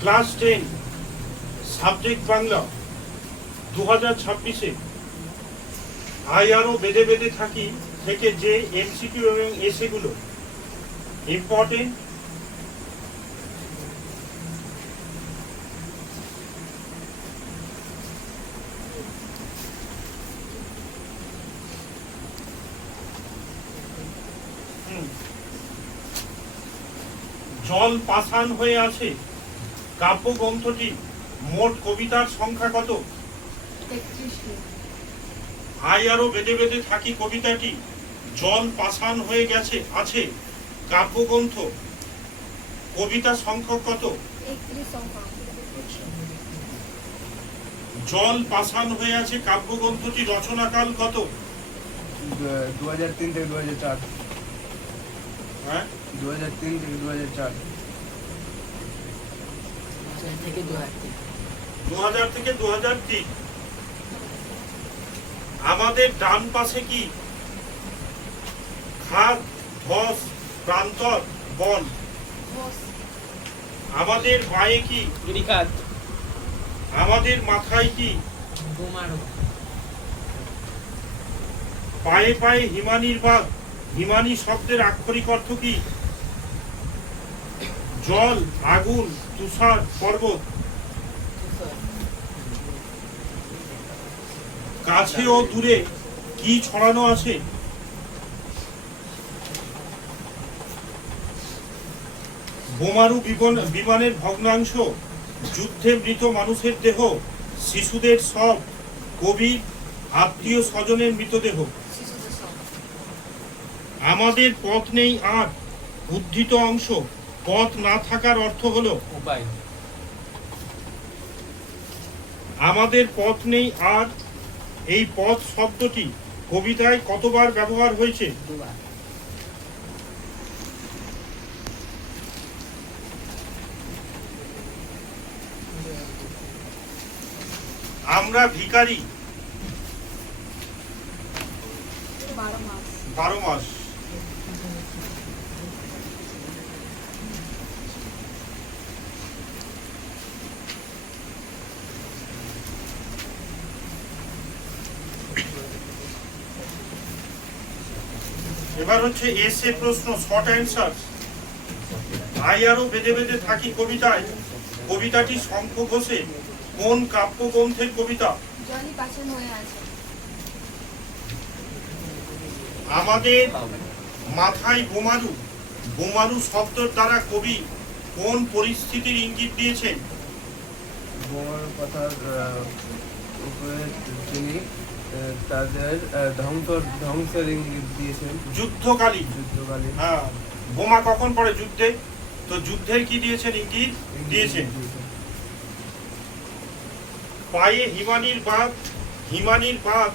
Class ten subject Bangla দু হাজার ছাব্বিশে। আই আরও বেঁধে বেঁধে থাকি, থেকে যে এমসিকিউ এবং এসেগুলো ইম্পর্টেন্ট জল পাষাণ হয়ে আছে। কাব্যগ্রন্থটি মোট কবিতার সংখ্যা কত? আই আরও বেঁধে বেঁধে থাকি কবিতাটি। জল পাষাণ হয়ে গেছে আছে। কাব্যগ্রন্থ কবিতা সংখ্যক কত? জল পাষাণ হয়ে আছে কাব্যগ্রন্থটি রচনাকাল কত? দু হাজার তিন থেকে দু হাজার চার। হ্যাঁ? দু হাজার তিন থেকে দু হাজার চার থেকে দু হাজার তিন। দু হাজার থেকে দু হাজার তিন। আমাদের ডান পাশে কি? খাদ ধস প্রান্তর বন। আমাদের বাঁয়ে কি? আমাদের মাথায় কি? পায়ে পায়ে হিমানির বাঘ। হিমানি শব্দের আক্ষরিক অর্থ কি? জল, আগুন, তুষার, পর্বত। কাছে ও দূরে কি ছড়ানো আছে? বোমারু বিমান- বিমানের ভগ্নাংশ, যুদ্ধে মৃত মানুষের দেহ, শিশুদের সব কবি, আত্মীয় স্বজনের মৃতদেহ। আমাদের পথ নেই আর, উদ্ধৃত অংশ। পথ না থাকার অর্থ হলো উপায়। আমাদের পথ নেই আর এই পথ শব্দটি কবিতায় কতবার ব্যবহার হয়েছে? আমরা ভিখারি। বারো মাস। এবার হচ্ছে এসে প্রশ্ন শর্ট অ্যান্সার আই আরও বেঁধে বেঁধে থাকি কবিতায়। কবিতাটি শঙ্খ ঘোষে কোন কবিতা। পাচন হয়ে আছে। আমাদের মাথায় বোমারু বোমারু শব্দের দ্বারা কবি কোন পরিস্থিতির ইঙ্গিত দিয়েছেন? বোমার কথার উপরে তিনি তাদের ধ্বংস ধ্বংসের ইঙ্গিত দিয়েছেন। যুদ্ধকালীন। যুদ্ধকালীন। হ্যাঁ বোমা কখন পড়ে যুদ্ধে? তো যুদ্ধের কি দিয়েছেন ইঙ্গিত? দিয়েছেন। পায়ে হিমানির বাঘ হিমানির বাঘ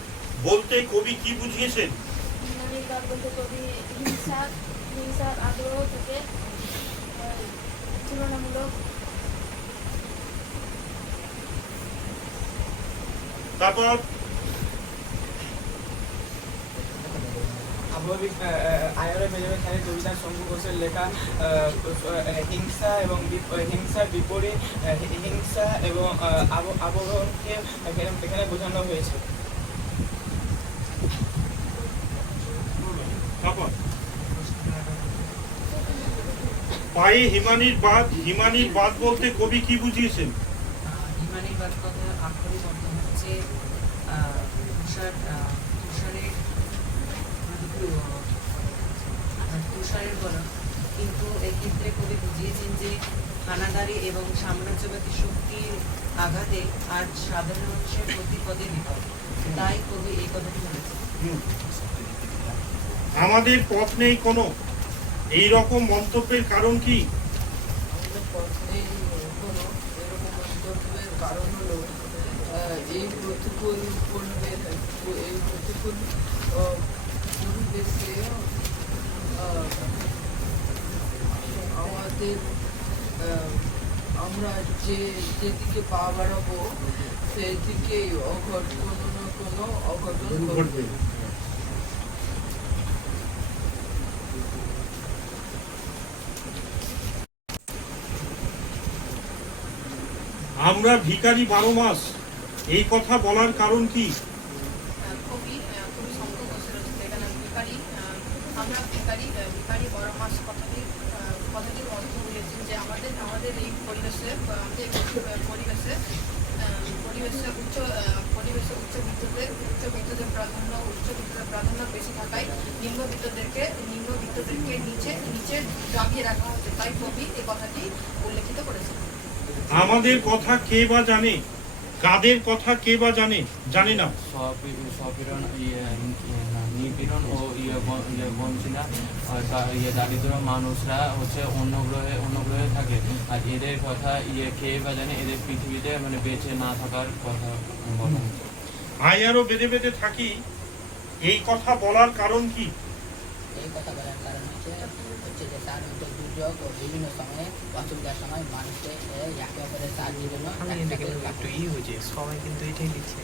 বলতে কবি কি বুঝিয়েছেন? ইংরাজি কাল বলতে কবি হিংসা হিংসার আগ্রহ থেকে আহ, তুলনামূলক তারপর আবহাওয়িক আয়রে মেজরে খালি কবিতা শঙ্কু ঘোষের লেখা হিংসা এবং হিংসার বিপরীত হিংসা এবং আবরণকে এখানে এখানে বোঝানো হয়েছে। পায়ে হিমানির বাদ হিমানির বাদ বলতে কবি কি বুঝিয়েছেন? হিমানি বাদ কথার আক্ষরিক অর্থ হচ্ছে তুষারের বলা কিন্তু এক্ষেত্রে কবি বুঝিয়েছেন যে হানাদারি এবং সাম্রাজ্যবাদী শক্তির আঘাতে আজ সাধারণ মানুষের প্রতি পদে বিপদ। তাই কবি এই কথাটি বলেছেন। আমাদের পথ নেই কোনো। এই রকম মন্তব্যের কারণ কি? আমাদের পথে কোনো। এরকম মন্তব্যের কারণ হলো আহ, এই প্রতিকূল পরিবেশ এই প্রতিকূল পরিবেশে আহ, আমাদের আমরা যে যেদিকে পা বাড়াবো সেই দিকে অঘট কোনো না কোনো অঘটন ঘটবে। আমরা ভিখারি বারো মাস এই কথা বলার কারণ কি কবি আহ, কবি শঙ্কর ঘোষের রচিত এখানে ভিকারি আহ, আমরা ভিকারি ভিকারি বড় মাস কথাটি কথাটির অর্থ বলেছেন যে আমাদের আমাদের এই পরিবেশে আমাদের পরিবেশে পরিবেশে উচ্চ পরিবেশে উচ্চ বিদ্যুতের উচ্চ বিদ্যুতের প্রাধান্য, উচ্চ বিদ্যুতের প্রাধান্য বেশি থাকায় নিম্ন বিদ্যুৎদেরকে নিম্ন বিদ্যুৎদেরকে নিচে নিচে দাবিয়ে রাখা হচ্ছে। তাই কবি এই কথাটি উল্লেখিত করেছেন। আমাদের কথা কে বা জানে? কাদের কথা কে বা জানে জানে না। স্বপি- স্বপীড়ন ইয়ে নিপীড়ন ও ইয়ে ইয়ে বঞ্চনা ইয়ে দারিদ্র মানুষরা হচ্ছে অন্য গ্রহে অন্য গ্রহে থাকে। আর এদের কথা ইয়ে কে বা জানে এদের পৃথিবীতে মানে বেঁচে না থাকার কথা বলা হচ্ছে। আয়ারও বেঁধে বেঁধে থাকি এই কথা বলার কারণ কি? এই কথা বলার কারণ হচ্ছে হচ্ছে যে তার মধ্যে দুর্যোগ ও বিভিন্ন সময়ে অসুবিধার সময় মানুষকে একে অপরের সাহায্যের জন্য সবাই কিন্তু এটাই লিখছে